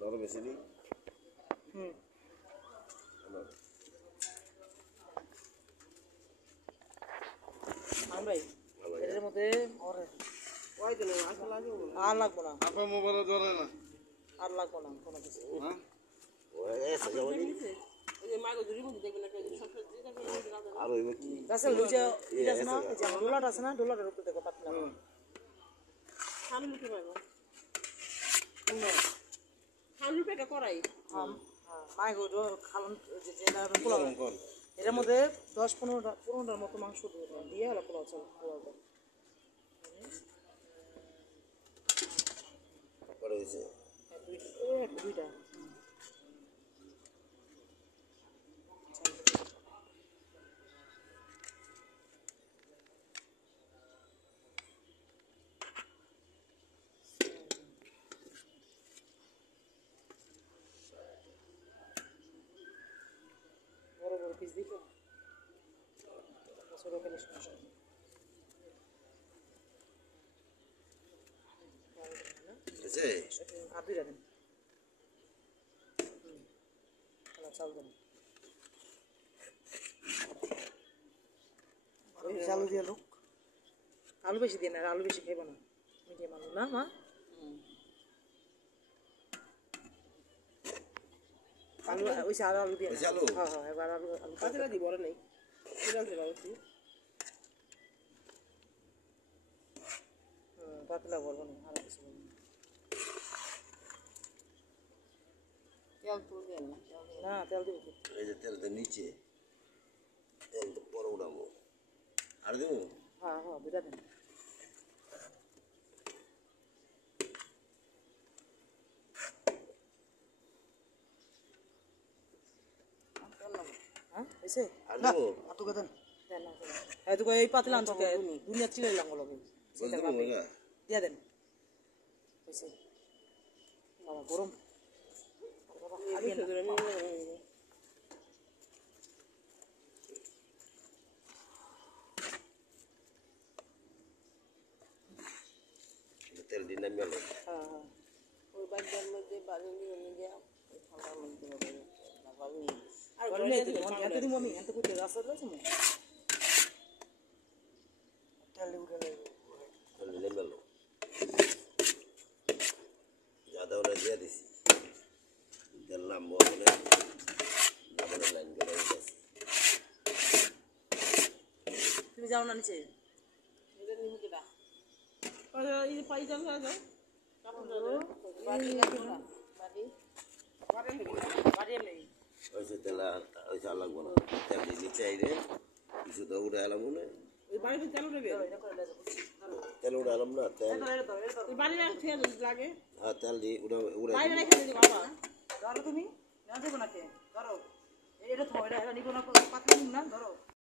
নরম এসে নি আমরাই এর মধ্যে আর লাগবো না আপনার মোবাইলে ধরে না আর লাগবো না কোনো কিছু আর ওই কি গাছের লুজা এটা আছে না এই যে ডোলাটা আছে না ডোলাটার উপরে দেখো পাতলা খালু লুকে পাবো খালু পেটা করাই মাই গো খালন যে যেটা পোলাও এর মধ্যে 10-15টার মতো মাংস দিয়ে হলো পোলাও চল পোলাওটা পরে হয়েছে দুইটা বড় বড় পিস দিতে ছোট খেলে সমস্যা আর দুইটা দেন চাল দেন আলু দিয়ে লোক আলু বেশি দিয়ে না আলু বেশি খাইব না মিডিয়াম আলু না মা আলু ওই আরো আলু দিয়ে হ্যাঁ হ্যাঁ এবার আলু আলু পাতলা দিব আর নাই জানতে পারছি পাতলা বলবো না আর কিছু বলবো তেল তো দেন না তেল দিব এই যে তেলটা নিচে তেল তো পরে উঠাবো আর দেবো হ্যাঁ হ্যাঁ দুটা দেন হ্যাঁ এসে আর দেবো আতুকে দেন দেন না এই তো এই পাতলা আনতে দুনিয়া চিলাই লাঙ্গো লগে দিয়া দেন এসে বাবা গরম আগে ধরে নিয়ে তেল দিন নামিয়ে গেল হ্যাঁ হ্যাঁ ওই বাড়ির মধ্যে বাড়ি নিয়ে গিয়ে ঠান্ডার মধ্যে বাড়ি আর ঘরে নিয়ে দিই এত দিন আমি এত করতে রাস্তা আছে না তেল উঠে লাগবে তেল নেমে গেল ज़्यादा वाला दिया दिसी जल्ला मोहने डबल लाइन করে দিয়েছি তুমি যাও না নিচে এদের নিয়ে যেটা আর এই পাইজা যায় কাপড় ধরে বাড়ি না বাড়ি বাড়ি এলে ওইসে তেলা ওইসে আলাগ বনা তেল নিচে আইরে কিছু তো উড়ে আলাম না ওই বাড়িতে তেল উঠবে এটা করে লেজো তেল উড়ে আলাম না তেল ওই বাড়ি রাখতে লাগে হ্যাঁ তেল দি উড়ে উড়ে বাইরে রেখে দিই বাবা ধরো তুমি না যাবো না কে ধরো এটা তো এটা নিবো না পাতলা নিব না ধরো